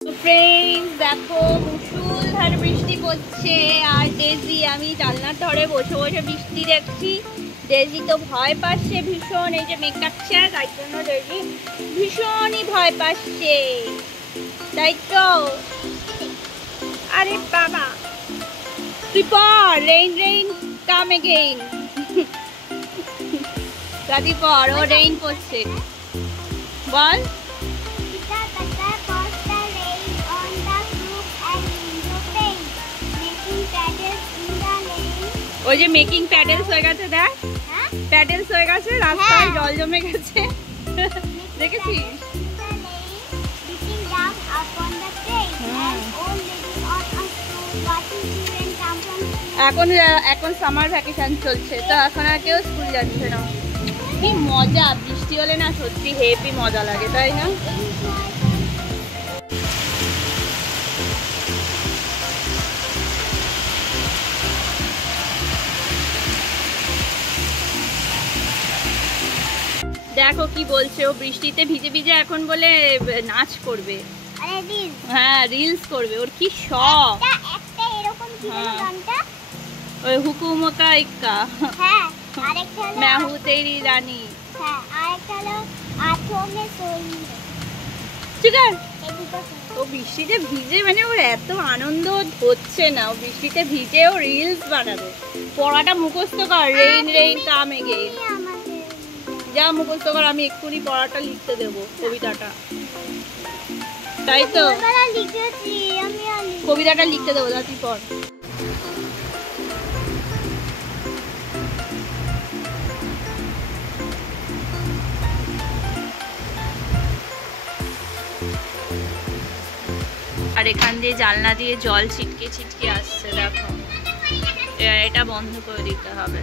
Friends দেখো মুষলধার বৃষ্টি পড়ছে আর ডেজি আমি জানলার ধরে বসে বসে বৃষ্টি দেখছি। ডেজি তো ভয় পাচ্ছে ভীষণ, এই যে মেঘ কাটছে তাই জন্য ডেজি ভীষণই ভয় পাচ্ছে, তাই তো। আরে বাবা তুই পর, রেইন রেইন কাম এগেইন। রাতি পর, ও রেইন পড়ছে, বল। ওই যে মেকিং প্যাডেলস হয়ে গেছে, দেখ প্যাডেলস হয়ে গেছে, রাস্তায় জল জমে গেছে, দেখেছিস? এখন এখন সামার ভ্যাকেশন চলছে তো এখন আর কেউ স্কুল যাচ্ছে না। কি মজা, বৃষ্টি হলে না সত্যি হেভি মজা লাগে, তাই না? দেখো কি বলছে, ও বৃষ্টিতে ভিজে ভিজে এখন বলে নাচ করবে। হ্যাঁ রিলস করবে, ওর কি শখ। ওই হুকুমকা ইক্কা, मैं हूँ तेरी रानी। ও বৃষ্টিতে ভিজে মানে ওর এত আনন্দ হচ্ছে না, ও বৃষ্টিতে ভিজেও রিলস বানাবে। পড়াটা মুখস্থ কর, রেইন রেইন কাম এগেইন। যা মুখস্থ কর, আমি এক্ষুনি পড়াটা লিখতে দেবো, কবিতাটা, তাই তো? কবিতাটা লিখতে দেবো, যা তুই পড়। আর এখান দিয়ে জানলা দিয়ে জল ছিটকে ছিটকে আসছে, দেখো এটা বন্ধ করে দিতে হবে।